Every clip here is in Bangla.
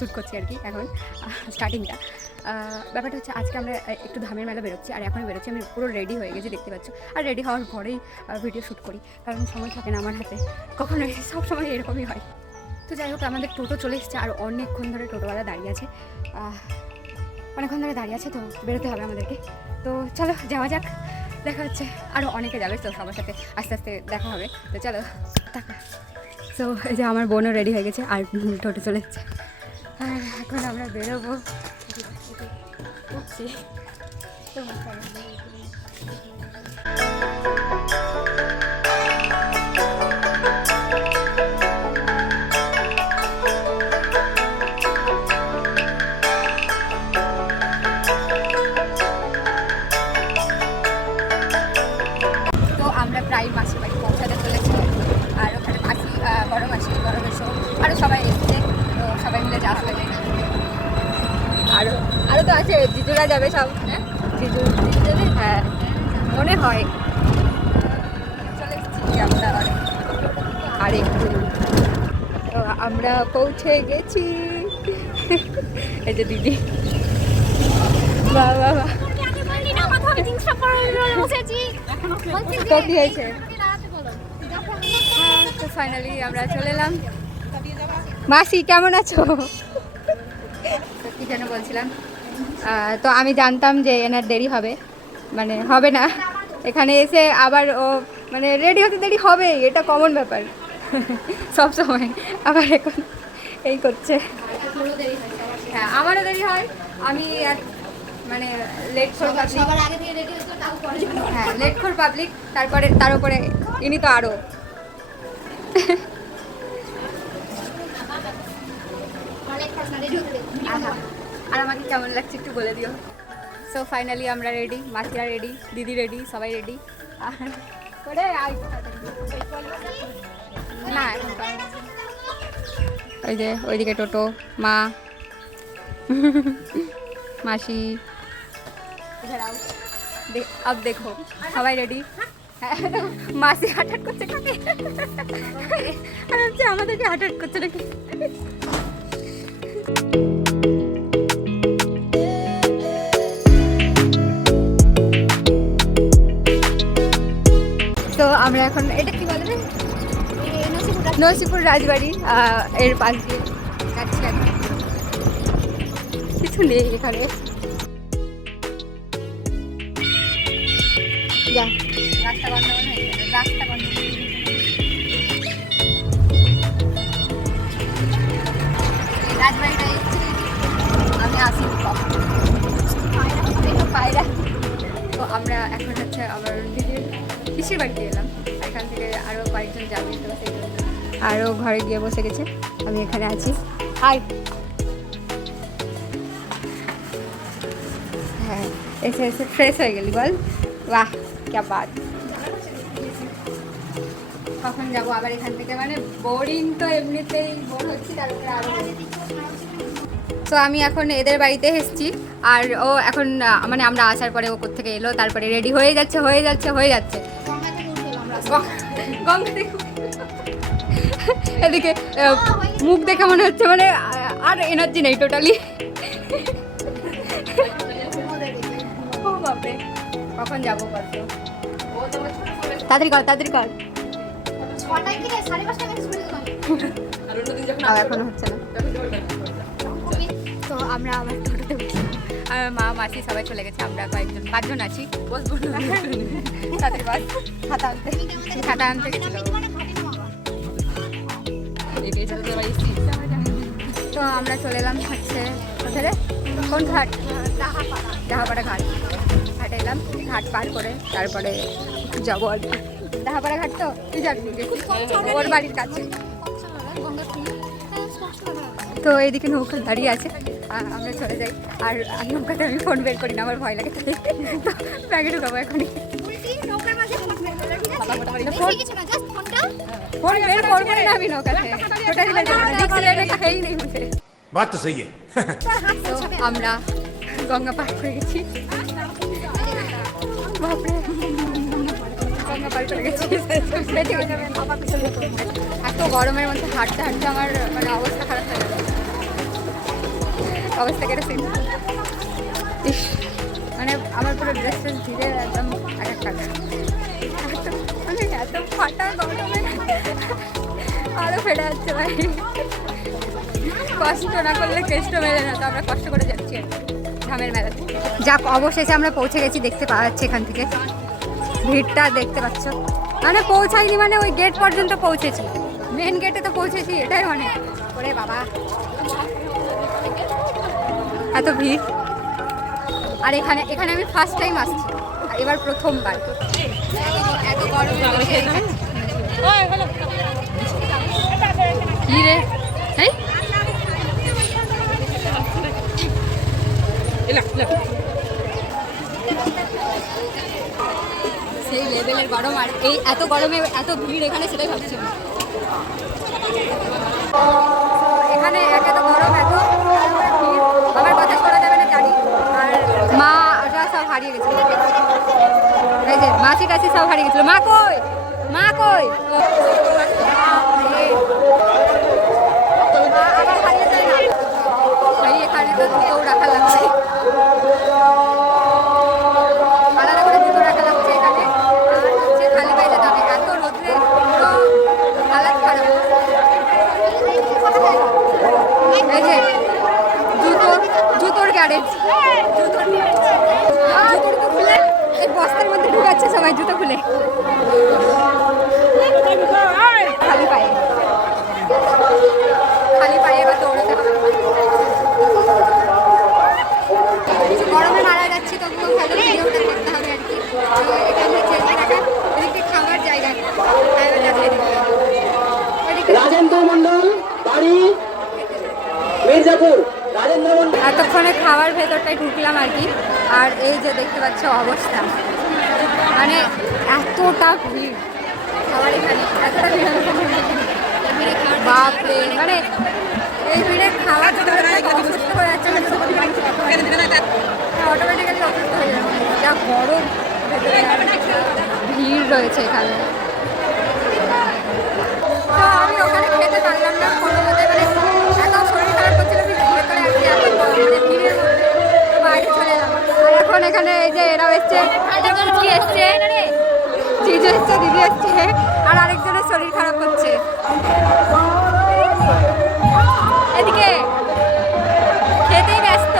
শ্যুট করছি আর কি এখন স্টার্টিংটা ব্যাপারটা হচ্ছে আজকে আমরা একটু ধামের মেলা বেরোচ্ছি, আর এখন বেরোচ্ছি, আমি পুরো রেডি হয়ে গেছি, দেখতে পাচ্ছ। আর রেডি হওয়ার পরেই ভিডিও শ্যুট করি, কারণ সময় থাকে না আমার হাতে। কখনো সব সময় এরকমই হয়। তো যাই হোক, আমাদের টোটো চলে এসেছে, আর অনেকক্ষণ ধরে টোটোওয়ালা দাঁড়িয়ে আছে। অনেকক্ষণ ধরে দাঁড়িয়ে আছে, তো বেরোতে হবে আমাদেরকে। তো চলো, যাওয়া যাক। দেখা হচ্ছে আরও অনেকে যাবে, তো সবার সাথে আস্তে আস্তে দেখা হবে। তো চলো টাকা তো এই যে আমার বোনও রেডি হয়ে গেছে, আর টোটো চলে এসছে। এখন আমরা বেরোবো। তো আমরা পৌঁছে গেছি। এই যে দিদি। বাহ হয়েছে। তো ফাইনালি আমরা চলে এলাম। মাসি, কেমন আছো? কি যেন বলছিলাম। তো আমি জানতাম যে এনার দেরি হবে। মানে হবে না। এখানে এসে আবার ও মানে রেডি হতে দেরি হবে এটা কমন ব্যাপার। সব সময়। আবার এখন এই করছে। হ্যাঁ আমারও দেরি হয়। আমি আর মানে লেট করে পাবলিক হ্যাঁ লেট ফর পাবলিক তারপরে তার উপরে ইনি তো আরও। আর আমাকে কেমন লাগছে একটু বলে দিও। সো ফাইনালি আমরা রেডি মাসিরা রেডি দিদি রেডি সবাই রেডি করে আই না এখন পাই না। ওই যে ওইদিকে টোটো মা মাসি ঘেরাও দে- अब देखो সবাই রেডি মাসি হাঁটাট করছে কাকে আর হচ্ছে আমাদেরকে হাঁটাট করছে নাকি তো আমরা এখন এটা কি বলবে নসিপুর রাজবাড়ি এর পাশ দিয়ে যাচ্ছি আর কিছু নেই এখানে। যা, রাস্তা বন্ধ রাস্তা বন্ধ। রাজবাড়িটা এসেছি, আমি আসি। পায়রা। তো আমরা এখন হচ্ছে আমার দিদির পিসির বাড়িতে এলাম? এখান থেকে আরও কয়েকজন যাবে তো সেই আরও ঘরে গিয়ে বসে গেছে। আমি এখানে আছি। হাই। হ্যাঁ এসে এসে ফ্রেশ হয়ে গেলি বল। বাহ ক্যা বাদ কখন যাব আবার এখান থেকে? মানে বোরিং তো এমনিতেই বোর হচ্ছি তার উপরে আরও তো আমি এখন এদের বাড়িতে এসেছি। আর ও এখন মানে আমরা আসার পরে ও থেকে এলো তারপরে রেডি হয়ে যাচ্ছে হয়ে যাচ্ছে হয়ে যাচ্ছে। গঙ্গা এদিকে মুখ দেখে মনে হচ্ছে মানে আর এনার্জি নেই টোটালি কখন যাব তাড়াতাড়ি কর তাড়াতাড়ি কর। এখনও হচ্ছে না। তো আমরা আবার টোটোতে উঠলাম মা মাসি সবাই চলে গেছে, আমরা কয়েকজন, পাঁচজন আছি। বসবো তাদের বাস। খাতা আনতে। খাতা আনতে গেছিল। তো আমরা চলে এলাম হচ্ছে কোথায় কোন ঘাট? ডাহাপাড়া ঘাট। ঘাটে এলাম, ঘাট পার করে তারপরে যাব আর কি। ডাহাপাড়া ঘাট তো? তুই যাবি? ওর বাড়ির কাছে। তো এইদিকে নৌকা দাঁড়িয়ে আছে। আমরা চলে যাই। আর নৌকাতে আমি ফোন বের করি না আমার ভয় লাগে। ব্যাগে ঢুকাবো এখনই। ফোন বের তো আমরা গঙ্গা পার করে গেছি। গঙ্গা করে গেছি। এত গরমের মধ্যে হাঁটতে হাঁটতে আমার মানে অবস্থা খারাপ হয়ে গেল। অবস্থা কেটে সিন ইস মানে আমার পুরো ড্রেস ট্রেস ধীরে একদম এক এক মানে এত ফাটা গরমে আরও ফেটে যাচ্ছে ভাই। কষ্ট না করলে কেষ্ট মেলে না, তো আমরা কষ্ট করে যাচ্ছি। ধামের মেলাতে। যাক, অবশেষে আমরা পৌঁছে গেছি, দেখতে পাওয়া যাচ্ছে এখান থেকে। ভিড়টা দেখতে পাচ্ছ। মানে পৌঁছাইনি মানে ওই গেট পর্যন্ত পৌঁছেছি। মেন গেটে তো পৌঁছেছি, এটাই অনেক। ওরে বাবা। এত ভিড়। আর এখানে এখানে আমি ফার্স্ট টাইম আসছি। এবার প্রথমবার। এত গরম সেই লেভেলের গরম আর এই এত গরমে এত ভিড় এখানে, সেটাই ভাবছি সব হারিয়ে গেছিল। মা কই? মা কই? ঢুকাচ্ছে জুতো খুলে। খালি পায়ে। খালি পায়ে এবার দৌড়াতে হবে। গরমে মারা যাচ্ছি তবুও ভালো ভিডিওটা করতে হবে আর কি। এটা হচ্ছে একটা এদিকে খাবার জায়গা। খাবার জায়গা রাজেন্দ্র মন্ডল বাড়ি মির্জাপুর। এতক্ষণে খাওয়ার ভেতরটায় ঢুকলাম আর কি। আর এই যে দেখতে পাচ্ছ অবস্থা। মানে এতটা ভিড়। এখানে এতটা ভিড় বাপরে মানে এই ভিড়ে খাওয়ার জন্য অসুস্থ হয়ে যাচ্ছে অটোমেটিক্যালি অসুস্থ হয়ে যাবে যা গরম ভিড় রয়েছে এখানে। তো আমি ওখানে খেতে পারলাম না কোনো মতে মানে এত শরীর খারাপ করছিল মানে ভিড়ের মধ্যে এখন এখানে এই যে এরাও এসছে এসছে চিজু এসছে, দিদি এসছে, আর আরেকজনের শরীর খারাপ করছে। এদিকে, খেতেই ব্যস্ত।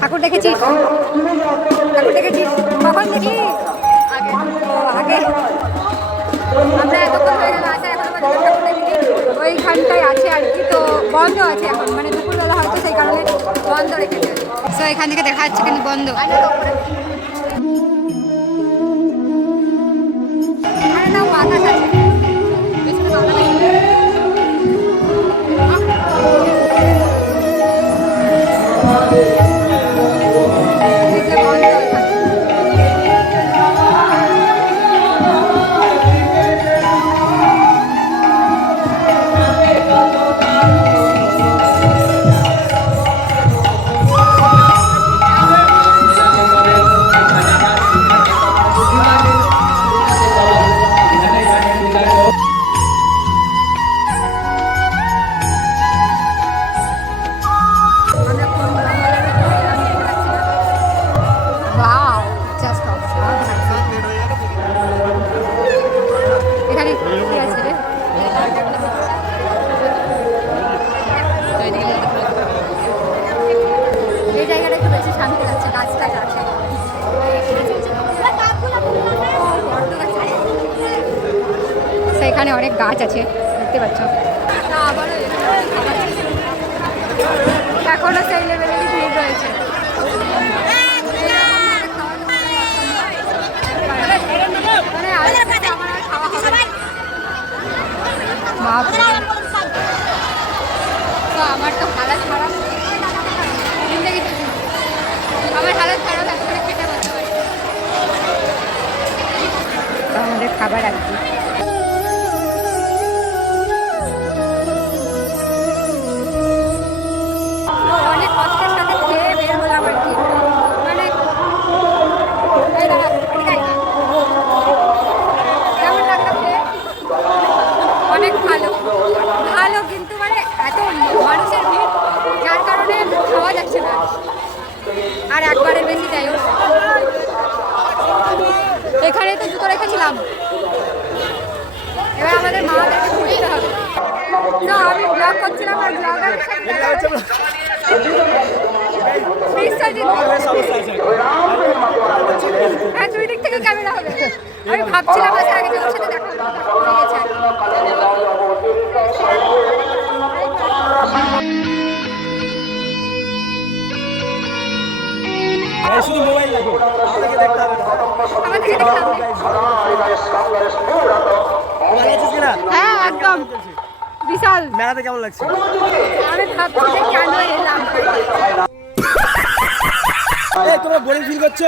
ঠাকুর দেখেছিস? ঠাকুর দেখেছিস? কখন দেখিস আগে। আগে। আমরা এতক্ষণ হয়ে গেল আসা এখনও পর্যন্ত ঠাকুর দেখিনি ওইখানটায় আছে আর কি, তো বন্ধ আছে এখন। মানে দুপুরবেলা হয়তো সেই কারণে বন্ধ রেখেছে তো এখান থেকে দেখা যাচ্ছে কিন্তু বন্ধ। না বাতাস আছে। সেখানে অনেক গাছ আছে দেখতে পাচ্ছ। এখনও এখানে খাবার মানুষের ভিড়, যার কারণে খাওয়া যাচ্ছে না। আর একবারের বেশি যাই এখানে তো জুতো রেখেছিলাম। এবার আমাদের মা না, আমি ব্লগ করছিলাম আর ব্লগার হ্যাঁ দুই দিক থেকে ক্যামেরা হবে। আমি ভাবছিলাম হ্যাঁ একদম। বিশাল। মেলাতে কেমন লাগছে? আমি ভাবছি যে কেন এলাম। এই তোমরা বোরিং ফিল করছ?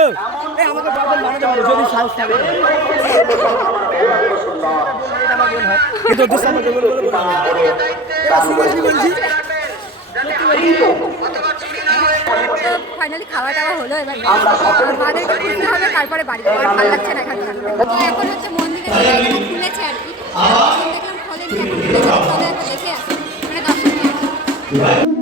এই আমাকে বারবার বানাতে পারো যদি সাহস থাকে। এটা আমার বোন। কিন্তু ওদের সামনে বলে বলে বলে সিরিয়াসলি বলছি ফাইনালি খাওয়া দাওয়া হলো, এবার মাদেরকে খুঁজতে হবে, তারপরে বাড়ি ভালো লাগছে না এখানে তো এখন হচ্ছে মন্দিরে খুলেছে আর কি? দেখলাম খোলেনি, এখন খুলেছে মানে দর্শন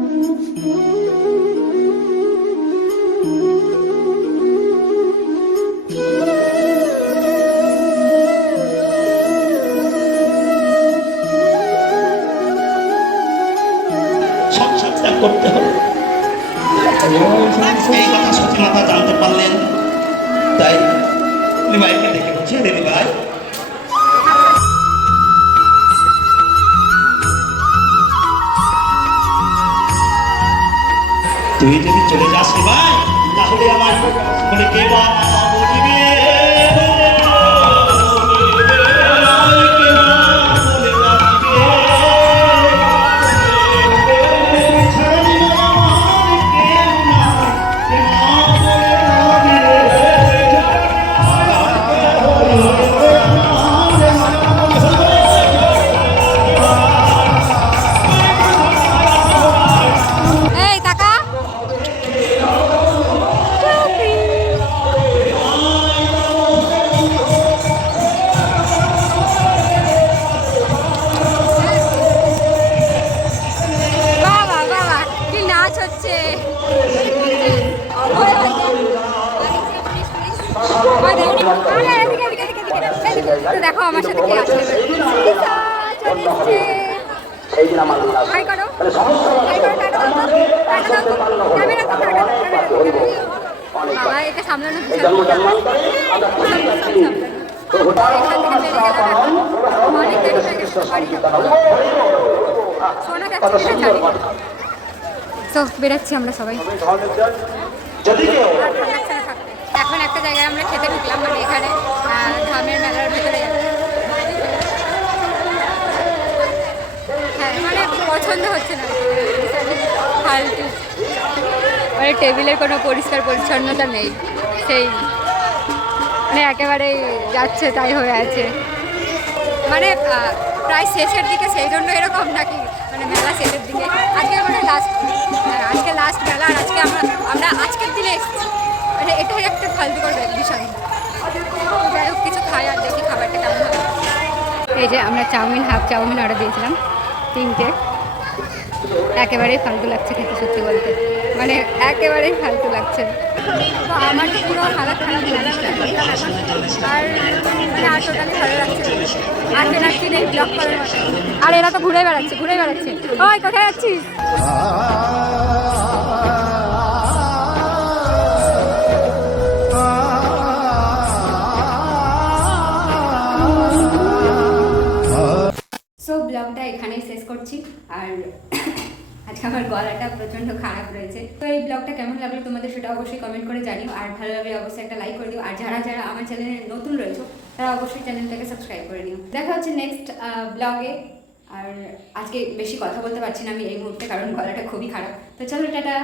তুই যদি চলে যাস ভাই তাহলে আমার কে বা বলিবে? তো দেখো আমার সাথে কে আছে? চলে এসছে। সেই দিন আমার আছে হাই করো হাই করো টাটা দাও টাটা দাও ক্যামেরা তো টাটা দাও, ক্যামেরা তো, ক্যামেরা তো। বাবা এটা সামলানো বিশাল অনেক দেরি হয়ে গেছে, বাড়ি তো বেরাচ্ছি আমরা সবাই। এখন একটা জায়গায় আমরা খেতে ঢুকলাম মানে এখানে। মানে টেবিলের কোনো পরিষ্কার পরিচ্ছন্নতা নেই। সেই মানে একেবারে যাচ্ছে তাই হয়ে আছে। মানে প্রায় শেষের দিকে সেই জন্য এরকম নাকি? মানে মেলা শেষের দিকে। আজকে মানে লাস্ট আজকে লাস্ট মেলা আর আজকে আমরা আমরা আজকের দিনে এসেছি। মানে এটাই একটা ফালতুকর বিষয়। যাই হোক, কিছু খাই আর দেখি খাবারটা কেমন হবে এই যে আমরা চাউমিন হাফ চাউমিন অর্ডার দিয়েছিলাম, তিনটে। একেবারেই ফালতু লাগছে খেতে, সত্যি বলতে। মানে একেবারেই ফালতু লাগছে। তো আমার তো পুরো হালাত খারাপ আর মানে আর টোটালি ভালো লাগছে আর কেনাচ্ছি নেই ব্লগ করার আর এরা তো ঘুরে বেড়াচ্ছে ঘুরে বেড়াচ্ছে। ওই কোথায় যাচ্ছিস? সো ব্লগটা এখানেই শেষ করছি। আর আমার গলাটা প্রচণ্ড খারাপ রয়েছে। তো এই ব্লগটা কেমন লাগল তোমাদের সেটা অবশ্যই কমেন্ট করে জানিও। আর ভালো লাগলে অবশ্যই একটা লাইক করে দিও। আর যারা যারা আমার চ্যানেলে নতুন রয়েছে, তারা অবশ্যই চ্যানেলটাকে সাবস্ক্রাইব করে নিও। দেখা হচ্ছে নেক্সট ব্লগে আর আজকে বেশি কথা বলতে পারছি না আমি এই মুহূর্তে, কারণ গলাটা খুবই খারাপ। তো চলো, টাটা।